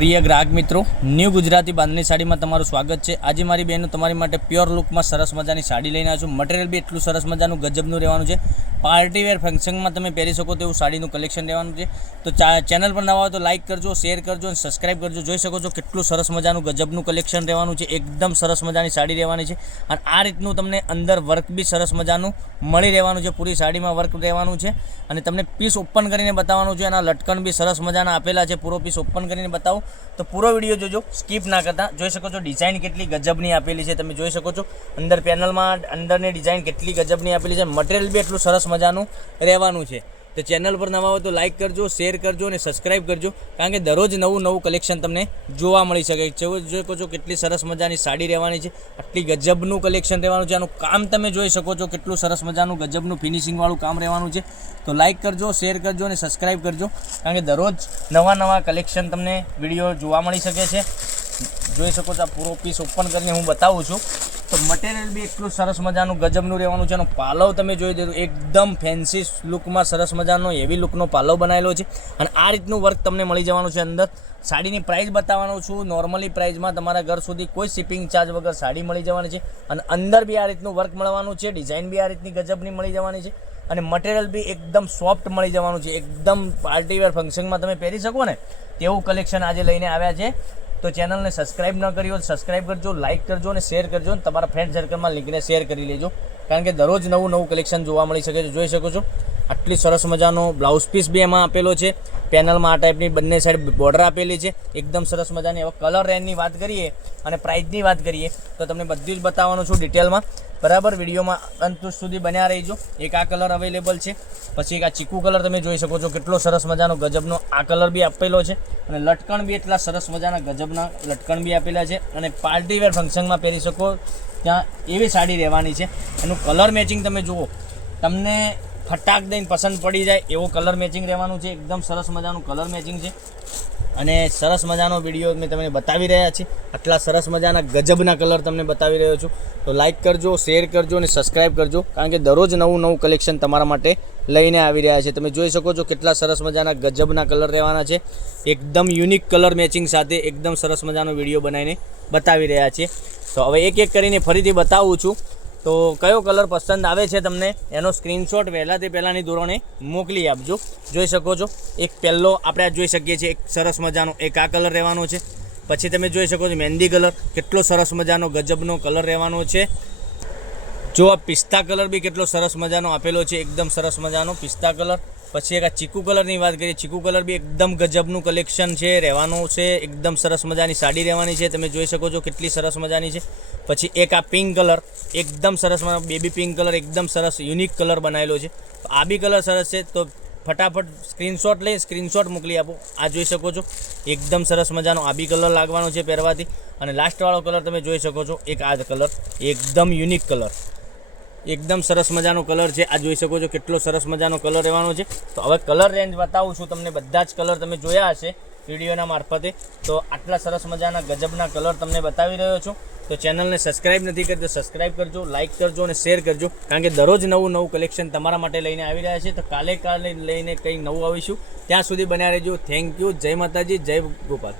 प्रिय ग्राहक मित्रों न्यू गुजराती बांधनी साड़ी में तमारुं स्वागत है। आज मारी बहनों तमारी माटे प्योर लुक में सरस मजानी साड़ी लईने आव्यो छुं। मटेरियल भी एटलुं सरस मजानुं गजबनुं रहेवानुं छे। पार्टी वेर फंक्शन में तमे पहेरी शको तेवुं साड़ीनुं कलेक्शन रहेवानुं छे। तो चेनल पर नवा हो तो लाइक करजो, शेर करजो और सब्सक्राइब करजो। जोई शको छो केटलुं सरस मजानुं गजबनुं कलेक्शन रहेवानुं छे। एकदम सरस मजानी साड़ी रहेवानी छे अने आ रीतनुं तमने अंदर वर्क भी सरस मजानुं मळी रहेवानुं छे। पूरी साड़ी में वर्क रहेवानुं छे अने तमने पीस ओपन करीने बताववानुं छे। एना लटकन भी सरस मजाना आपेला छे। पूरो पीस ओपन करीने बतावुं तो पूरो विडियो जोजो, स्कीप ना करता। जोई शको छो डिजाइन केटली गजबनी आपेली छे। तमे जोई शको छो अंदर पेनल में अंदरनी डिजाइन केटली गजबनी आपेली छे। मटेरियल भी एटलुं सरस मजानुं रहेवानुं छे। तो चेनल पर नवा हो तो लाइक करजो, शेर करजो और सब्सक्राइब करजो, कारण के दररोज नवुं नवुं कलेक्शन तमने जोवा मळी शके छे। जोई शको छो केटली सरस मजानी साड़ी रहेवानी छे। आटली गजबनुं कलेक्शन रहेवानुं छे। आनुं काम तमे जोई शको छो केटलुं सरस मजानुं गजबनुं फिनिशिंग वाळुं काम रहेवानुं छे। तो लाइक करजो, शेर करजो और सब्सक्राइब करजो, कारण के दररोज नवा नवा कलेक्शन तमने विडियो जोवा मळी शके छे। जोई शको छो पूरो पीस ओपन करीने हूँ बतावुं छुं। तो मटेरियल भी एटलुं सरस मजानुं गजबनुं रहेवानुं छे। पालव तमे जोई दो एकदम फेन्सी लुक में सरस मजानो हेवी लुकनो पालव बनावेलो छे अने आ रीतनुं वर्क तमने मळी जवानुं छे। अंदर साड़ीनी प्राइस बताववानो छुं। नॉर्मली प्राइस में तमारा घर सुधी कोई शिपिंग चार्ज वगर साड़ी मळी जवानी छे अने अंदर भी आ रीतनुं वर्क मळवानुं छे। डिजाइन भी आ रीतनी गजबनी मळी जवानी छे अने मटेरियल भी एकदम सॉफ्ट मळी जवानुं छे। एकदम पार्टी वेर फंक्शन में तमे पहेरी शको ने तेवुं कलेक्शन आज लईने आव्या छे। तो चेनल ने सब्सक्राइब न करी हो तो सब्सक्राइब करजो, लाइक करजो और शेर करजो। तमारा फ्रेंड सर्कल में लिंक ने शेर करी लेजो, कारण के दररोज नवुं नवुं कलेक्शन जोवा मळी शके छे। जोई शको छो आटली सरस मजानो ब्लाउज पीस भी एमां आपेलो छे। पेनल में आ टाइपनी बंने साइड बॉर्डर आपेली छे, एकदम सरस मजानी। हवे कलर रेंजनी वात करीए अने प्राइसनी वात करीए तो तमने बधुं ज बताववानुं छुं डिटेल में। बराबर विडियो में अंत सुधी बन्या रहीजो। एक आ कलर अवेलेबल है, पछी एक आ चीकू कलर तमे जोई शको छो केटलो सरस मजानो गजबनो आ कलर भी आपेलो छे अने लटकण भी एटला सरस मजाना गजबना लटकण भी आपेला छे अने पार्टी वेर फंक्शन में पहेरी शको त्यां एवी साड़ी रहेवानी छे। एनुं कलर मैचिंग तमे जुओ, तमने फटाक दईने पसंद पड़ी जाए एवो कलर मैचिंग रहेवानुं छे। एकदम सरस मजानुं कलर मैचिंग छे अने सरस मजानो विडियो मैं तमने बतावी रह्या छे। आटला सरस मजाना गजबना कलर तमने बतावी रह्यो छुं। तो लाइक करजो, शेर करजो और सब्सक्राइब करजो, कारण के दररोज नवुं नवुं कलेक्शन तमारा माटे लईने आवी रह्या छे। तमे जोई शको छो केटला सरस मजाना गजबना कलर रहेवाना छे। एकदम यूनिक कलर मैचिंग साथे एकदम सरस मजानो विडियो बनावीने बतावी रह्या छे। तो हवे एक एक करीने फरीथी बतावुं छुं। तो कयो कलर पसंद आवे छे तमने एनो स्क्रीनशॉट वहेला ते पहेलानी धोरणे मोकली आपजो। जोई शको छो एक पहेलो आपणे जोई शकीए छीए, एक सरस मजानो एक आ कलर रहेवानो छे। पछी तमे जोई शको छो मेहंदी कलर, केटलो सरस मजानो गजबनो कलर रहेवानो छे। जो आ पिस्ता कलर भी केटलो सरस मजानो आपेलो छे, एकदम सरस मजानो पिस्ता कलर। पछी एक आ चीकू कलरनी वात करीए, चीकू कलर भी एकदम गजबनुं कलेक्शन छे, रहेवानुं छे। एकदम सरस मजानी साड़ी रहेवानी छे। तमे जोई शको छो केटली सरस मजानी छे। पछी एक आ पिंक कलर, एकदम सरस बेबी पिंक कलर, एकदम सरस यूनिक कलर बनावेलो छे। तो आ बी कलर सरस छे, तो फटाफट स्क्रीनशॉट लई स्क्रीनशॉट मोकली आपो। आ जोई शको छो एकदम सरस मजानो आ बी कलर लागवानो छे पहेरवाथी। अने लास्ट वाळो कलर तमे जोई शको छो एक आ कलर, एकदम यूनिक कलर, एकदम सरस मजानो कलर है। आ जोई शको छो केटलो सरस मजानो कलर रहेवानो छे। तो हवे कलर रेंज बतावुं छुं तमने। बधा ज कलर तमे जोया हशे विडियोना मार्फते। तो आटला सरस मजाना गजबना कलर तमने बतावी रह्यो छुं। तो चेनल ने सब्सक्राइब नहीं करते तो सब्सक्राइब करजो, लाइक करजो और शेर करजो, कारण के दररोज नवुं नवुं कलेक्शन तमारा माटे लईने आवी रह्या छे। तो काले लईने कंई नवुं आवीशुं, त्यां सुधी बन्या रहेजो। Thank you. जय माताजी, जय गोपाल।